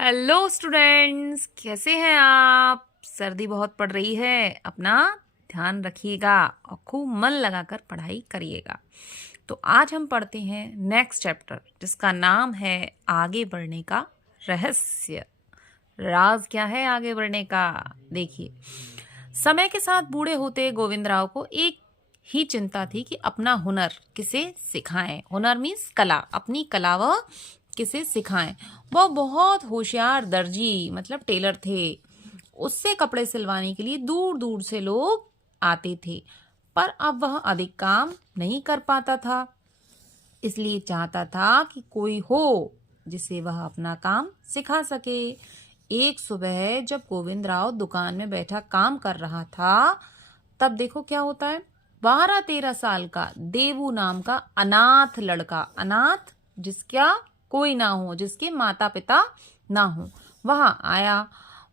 Hello students, कैसे हैं आप। सर्दी बहुत पड़ रही है, अपना ध्यान रखिएगा और खूब मन लगाकर पढ़ाई करिएगा। तो आज हम पढ़ते हैं नेक्स्ट चैप्टर, जिसका नाम है आगे बढ़ने का रहस्य। राज क्या है आगे बढ़ने का, देखिए। समय के साथ बूढ़े होते गोविंदराव को एक ही चिंता थी कि अपना हुनर किसे सिखाएं। हुनर मीन्स कला, अपनी कला वह किसे सिखाएं। वह बहुत होशियार दर्जी मतलब टेलर थे। उससे कपड़े सिलवाने के लिए दूर दूर से लोग आते थे, पर अब वह अधिक काम नहीं कर पाता था। इसलिए चाहता था कि कोई हो जिसे वह अपना काम सिखा सके। एक सुबह जब गोविंदराव दुकान में बैठा काम कर रहा था, तब देखो क्या होता है। 12-13 साल का देवू नाम का अनाथ लड़का, अनाथ जिसका कोई ना हो, जिसके माता पिता ना हो, वहां आया।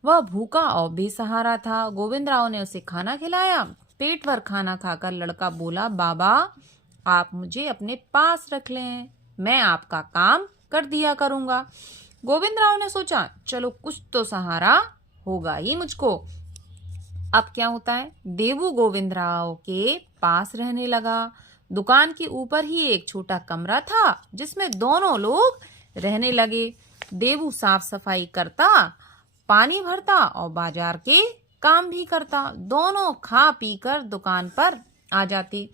वह भूखा और बेसहारा था। गोविंदराव ने उसे खाना खिलाया। पेट भर खाना खाकर लड़का बोला, बाबा आप मुझे अपने पास रख लें, मैं आपका काम कर दिया करूंगा। गोविंदराव ने सोचा, चलो कुछ तो सहारा होगा ही मुझको। अब क्या होता है, देवू गोविंदराव के पास रहने लगा। दुकान के ऊपर ही एक छोटा कमरा था जिसमें दोनों लोग रहने लगे। देवू साफ सफाई करता, पानी भरता और बाजार के काम भी करता। दोनों खा पी कर दुकान पर आ जाते।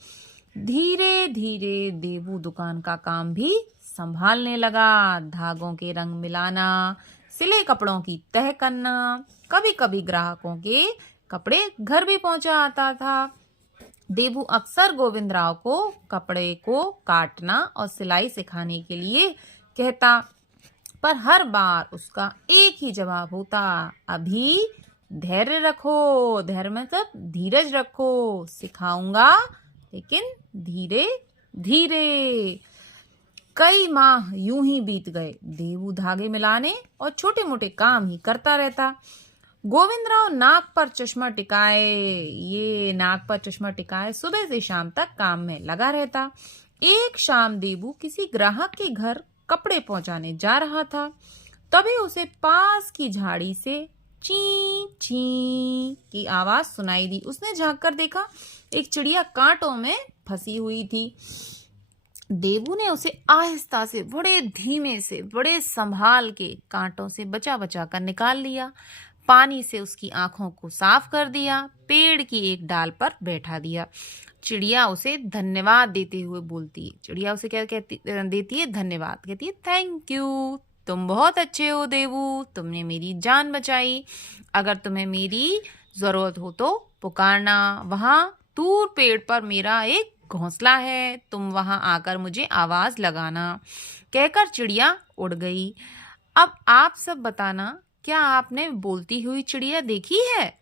धीरे धीरे देवू दुकान का काम भी संभालने लगा। धागों के रंग मिलाना, सिले कपड़ों की तह करना, कभी कभी ग्राहकों के कपड़े घर भी पहुंचा आता था। देवू अक्सर गोविंदराव को कपड़े को काटना और सिलाई सिखाने के लिए कहता, पर हर बार उसका एक ही जवाब होता, अभी धैर्य रखो। धैर्य मतलब धीरज रखो, सिखाऊंगा लेकिन धीरे धीरे। कई माह यूं ही बीत गए। देवू धागे मिलाने और छोटे मोटे काम ही करता रहता। गोविंदराव नाक पर चश्मा टिकाए सुबह से शाम तक काम में लगा रहता। एक शाम देवू किसी ग्राहक के घर कपड़े पहुंचाने जा रहा था। तभी उसे पास की झाड़ी से ची ची की आवाज सुनाई दी। उसने झांक कर देखा, एक चिड़िया कांटों में फंसी हुई थी। देवू ने उसे आहिस्ता से, बड़े धीमे से, बड़े संभाल के कांटों से बचा बचा कर निकाल लिया। पानी से उसकी आंखों को साफ कर दिया। पेड़ की एक डाल पर बैठा दिया। चिड़िया उसे धन्यवाद देते हुए बोलती है। चिड़िया उसे क्या कहती देती है, धन्यवाद कहती है, थैंक यू, तुम बहुत अच्छे हो देवू, तुमने मेरी जान बचाई। अगर तुम्हें मेरी जरूरत हो तो पुकारना, वहां दूर पेड़ पर मेरा एक घोंसला है, तुम वहां आकर मुझे आवाज लगाना। कहकर चिड़िया उड़ गई। अब आप सब बताना, क्या आपने बोलती हुई चिड़िया देखी है?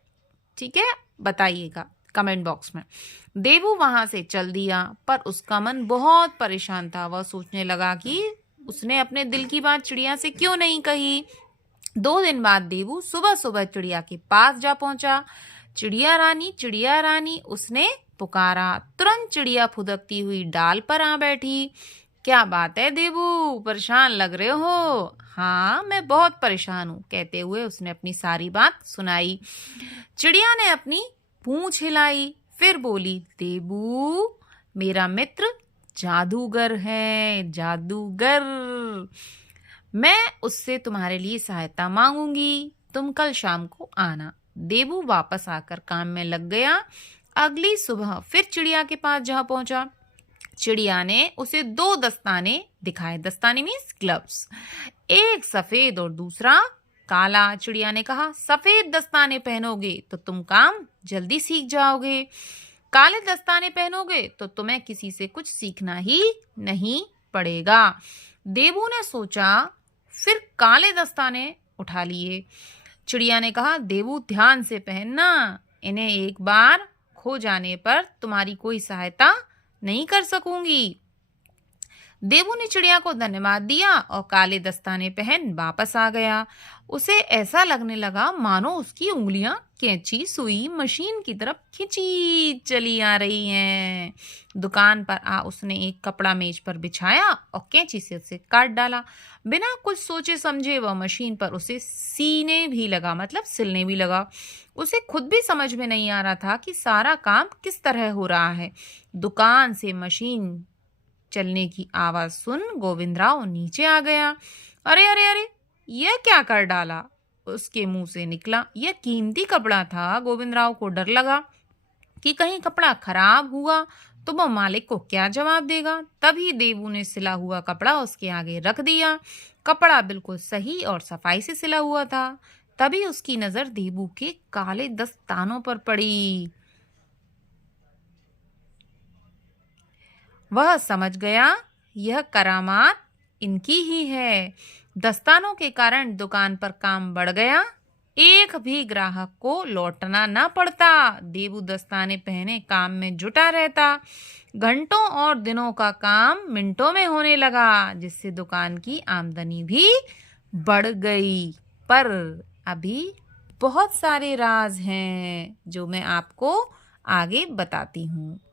ठीक है, बताइएगा कमेंट बॉक्स में। देवू वहां से चल दिया, पर उसका मन बहुत परेशान था। वह सोचने लगा कि उसने अपने दिल की बात चिड़िया से क्यों नहीं कही। 2 दिन बाद देवू सुबह सुबह चिड़िया के पास जा पहुंचा। चिड़िया रानी उसने पुकारा। तुरंत चिड़िया फुदकती हुई डाल पर आ बैठी। क्या बात है देवू, परेशान लग रहे हो? हाँ, मैं बहुत परेशान हूँ, कहते हुए उसने अपनी सारी बात सुनाई। चिड़िया ने अपनी पूंछ हिलाई, फिर बोली, देवू मेरा मित्र जादूगर है, जादूगर। मैं उससे तुम्हारे लिए सहायता मांगूंगी, तुम कल शाम को आना। देवू वापस आकर काम में लग गया। अगली सुबह फिर चिड़िया के पास जा पहुंचा। चिड़िया ने उसे 2 दस्ताने दिखाए। दस्ताने मीन्स ग्लव्स, एक सफेद और दूसरा काला। चिड़िया ने कहा, सफेद दस्ताने पहनोगे तो तुम काम जल्दी सीख जाओगे, काले दस्ताने पहनोगे तो तुम्हें किसी से कुछ सीखना ही नहीं पड़ेगा। देवू ने सोचा, फिर काले दस्ताने उठा लिए। चिड़िया ने कहा, देवू ध्यान से पहनना, इन्हें एक बार खो जाने पर तुम्हारी कोई सहायता नहीं कर सकूंगी। देवू ने चिड़िया को धन्यवाद दिया और काले दस्ताने पहन वापस आ गया। उसे ऐसा लगने लगा मानो उसकी उंगलियां कैंची सुई मशीन की तरफ खिंची चली आ रही है। दुकान पर उसने एक कपड़ा मेज पर बिछाया और कैंची से उसे काट डाला। बिना कुछ सोचे समझे वह मशीन पर उसे सीने भी लगा, मतलब सिलने भी लगा। उसे खुद भी समझ में नहीं आ रहा था कि सारा काम किस तरह हो रहा है। दुकान से मशीन चलने की आवाज सुन गोविंदराव नीचे आ गया। अरे अरे अरे, यह क्या कर डाला? उसके मुंह से निकला। यह कीमती कपड़ा था। गोविंदराव को डर लगा कि कहीं कपड़ा खराब हुआ तो वो मालिक को क्या जवाब देगा। तभी देबू ने सिला हुआ कपड़ा उसके आगे रख दिया। कपड़ा बिल्कुल सही और सफाई से सिला हुआ था। तभी उसकी नजर देबू के काले दस्तानों पर पड़ी। वह समझ गया यह करामात इनकी ही है। दस्तानों के कारण दुकान पर काम बढ़ गया। एक भी ग्राहक को लौटना न पड़ता। देबू दस्ताने पहने काम में जुटा रहता। घंटों और दिनों का काम मिनटों में होने लगा, जिससे दुकान की आमदनी भी बढ़ गई। पर अभी बहुत सारे राज हैं जो मैं आपको आगे बताती हूँ।